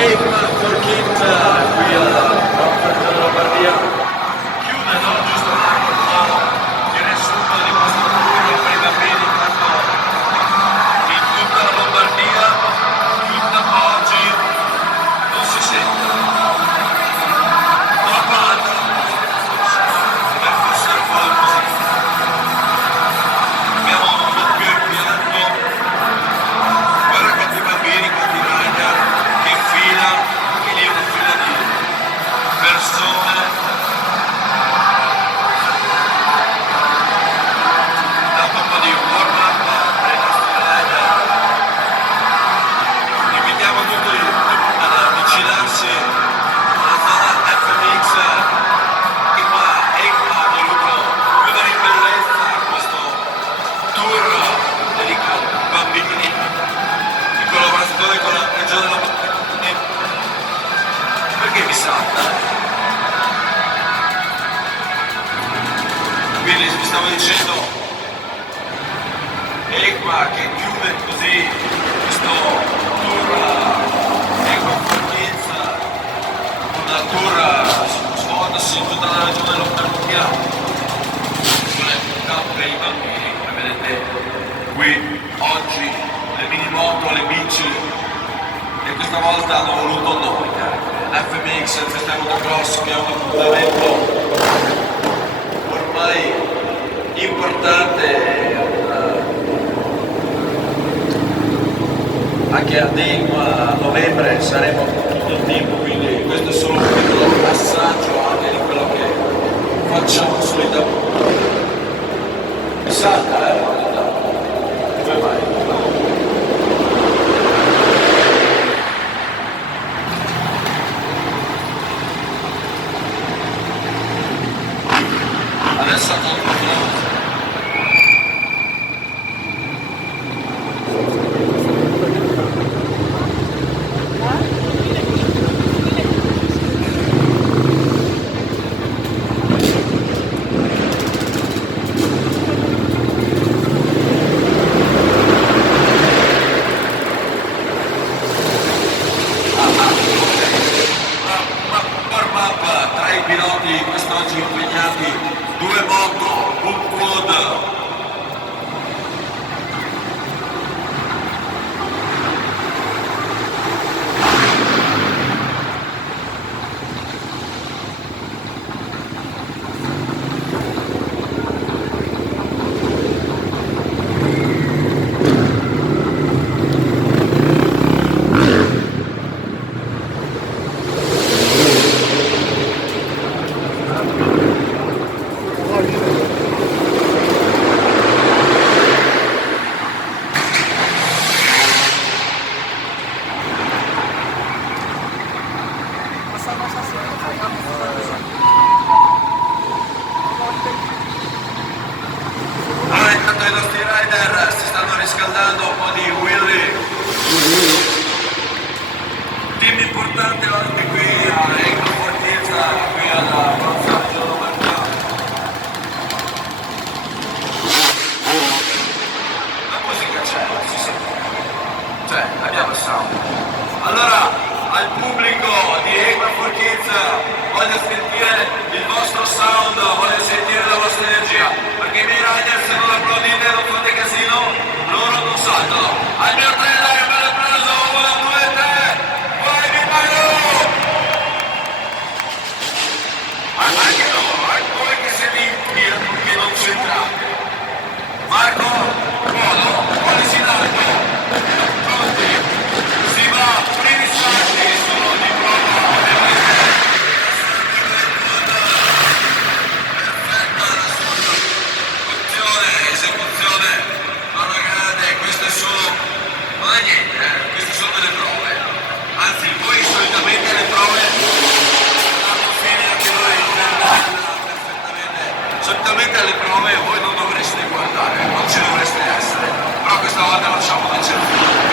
Egma Forchetta qui alla Conference della Lombardia chiude, no? Giusto il riassunto di questa tour per i bambini fatto in tutta la Lombardia, tutta oggi non si sente. Non parla, per fosse un po' così. Abbiamo un doppio impianto, guarda quanti bambini, quanti rider che fila, anche lì una fila di persone, dato un po' di warm-up per i nostri rider. Invitiamo tutti ad avvicinarsi alla zona FMX che qua ECMA ha voluto chiudere in bellezza questo tour dedicato ai bambini in collaborazione con la regione della Lombardia. Perché mi salta? Quindi vi stavo dicendo ECMA che chiude così questo tour ECMA Forchezza, una tour svoltasi in tutta la regione della Lombardia con l'attività per i bambini, come vedete qui oggi le mini moto, le bici, e questa volta hanno voluto noi, FMX, il Festival Motocross, che è un appuntamento ormai importante, anche a Dame a novembre saremo tutto il tempo, quindi questo è solo un piccolo assaggio anche di quello che facciamo solitamente. Mi salta, come mai? Adesso tolgo la voce. Warm-up tra i piloti quest'oggi impegnati, 2 moto, un quad. Allora intanto i nostri rider si stanno riscaldando, un po' di wheelie. Team importante oggi qui a ECMA Forchezza, qui alla Conference della Lombardia. La musica c'è, si sente. Cioè, abbiamo il sound. Allora, al pubblico di ECMA Forchezza voglio sentire il vostro sound, voglio sentire la vostra energia, perché i miei rider se non applaudite e non fate casino, loro non saltano. Al mio trailer, bello applauso, 1, 2, 3, vai Vimano! Anche loro, voi che siete che non c'entrate. Marco, Polo, pollici in alto, pronti, si va, primi salti, sono di prova, esecuzione alla grande, questo è solo, non è niente, queste sono delle prove, anzi voi solitamente le prove danno fine anche noi, perfettamente, solitamente alle prove voi non dovreste guardare, non ci dovreste essere, però questa volta lasciamo che c'è.